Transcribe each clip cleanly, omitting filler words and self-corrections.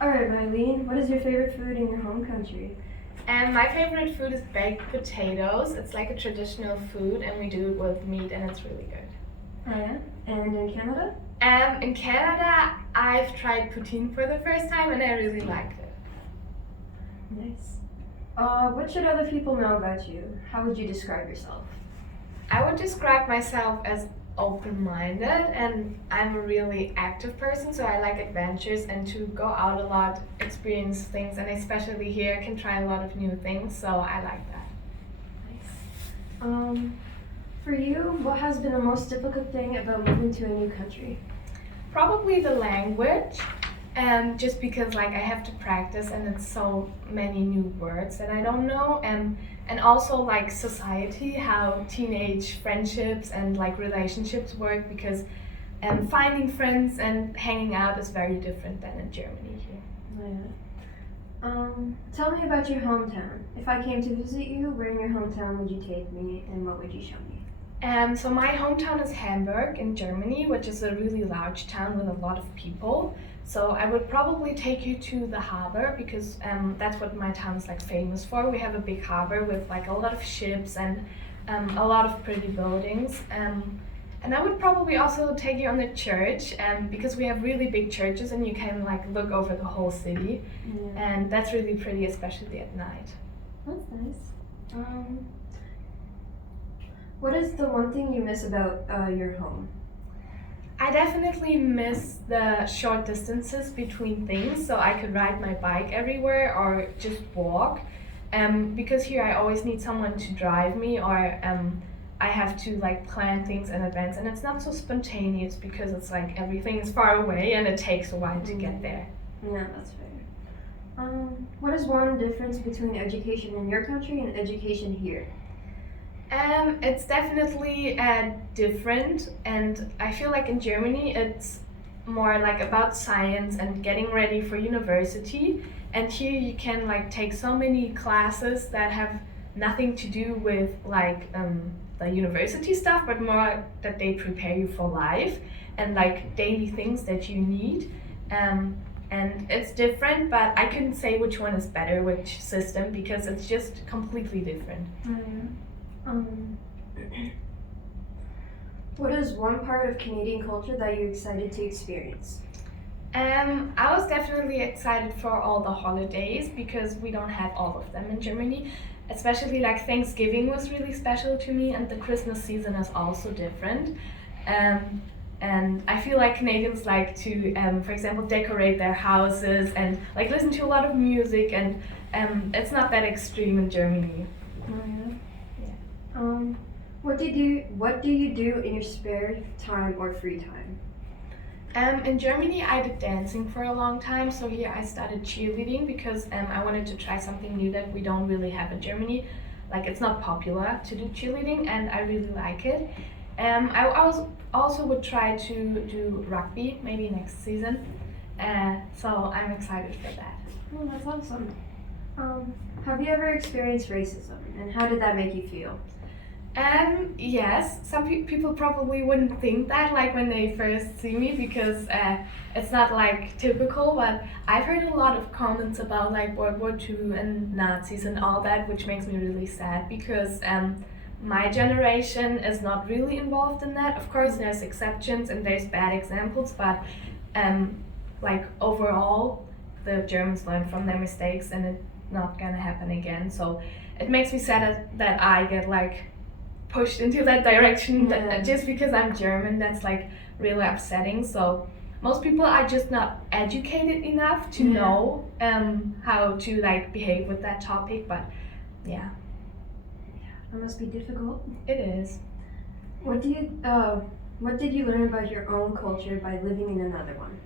All right, Marlene, what is your favorite food in your home country? And my favorite food is baked potatoes. It's like a traditional food, and we do it with meat, and it's really good. Oh, yeah? And in Canada? In Canada, I've tried poutine for the first time, and I really liked it. Nice. What should other people know about you? How would you describe yourself? I would describe myself as open-minded, and I'm a really active person, so I like adventures and to go out a lot, experience things, and especially here I can try a lot of new things, so I like that. Nice. For you, what has been the most difficult thing about moving to a new country? Probably the language, just because like I have to practice and it's so many new words that I don't know, and also like society, how teenage friendships and like relationships work, because finding friends and hanging out is very different than in Germany here. Oh, yeah. Tell me about your hometown. If I came to visit you, where in your hometown would you take me and what would you show me? So my hometown is Hamburg in Germany, which is a really large town with a lot of people. So I would probably take you to the harbor because that's what my town is like famous for. We have a big harbor with like a lot of ships and a lot of pretty buildings. And I would probably also take you on the church because we have really big churches and you can like look over the whole city. Yeah. And that's really pretty, especially at night. That's nice. What is the one thing you miss about your home? I definitely miss the short distances between things, so I could ride my bike everywhere or just walk. Because here I always need someone to drive me, or I have to like plan things in advance, and it's not so spontaneous because it's like everything is far away and it takes a while to get there. Yeah, that's fair. What is one difference between education in your country and education here? It's definitely different, and I feel like in Germany it's more like about science and getting ready for university. And here you can like take so many classes that have nothing to do with like the university stuff, but more that they prepare you for life and like daily things that you need. And it's different, but I couldn't say which one is better, which system, because it's just completely different. Um, what is one part of Canadian culture that you're excited to experience? I was definitely excited for all the holidays because we don't have all of them in Germany. Especially like Thanksgiving was really special to me, and the Christmas season is also different. And I feel like Canadians like to, for example, decorate their houses and like listen to a lot of music, and it's not that extreme in Germany. Oh, yeah. Yeah. What do you do in your spare time or free time? In Germany, I did dancing for a long time, so here I started cheerleading because I wanted to try something new that we don't really have in Germany. Like it's not popular to do cheerleading, and I really like it. I also would try to do rugby maybe next season, so I'm excited for that. Oh, that's awesome. Have you ever experienced racism, and how did that make you feel? Yes, some people probably wouldn't think that like when they first see me because it's not like typical, but I've heard a lot of comments about like World War II and Nazis and all that, which makes me really sad because my generation is not really involved in that. Of course, there's exceptions and there's bad examples, but like overall, the Germans learn from their mistakes and it's not gonna happen again. So it makes me sad that I get like pushed into that direction just because I'm German. That's like really upsetting. So most people are just not educated enough to know how to like behave with that topic. But yeah, That must be difficult. it is. What did you learn about your own culture by living in another one?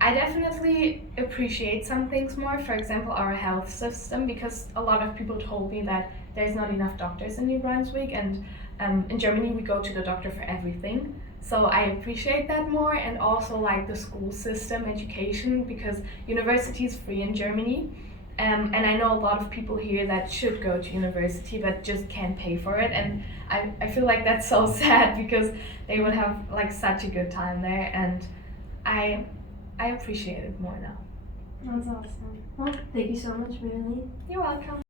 I definitely appreciate some things more. For example, our health system, because a lot of people told me that there's not enough doctors in New Brunswick, and in Germany we go to the doctor for everything. So I appreciate that more, and also like the school system, education, because university is free in Germany. And I know a lot of people here that should go to university but just can't pay for it, and I feel like that's so sad because they would have like such a good time there. And I I appreciate it more now. That's awesome. Well, thank you so much, Marlene. You're welcome.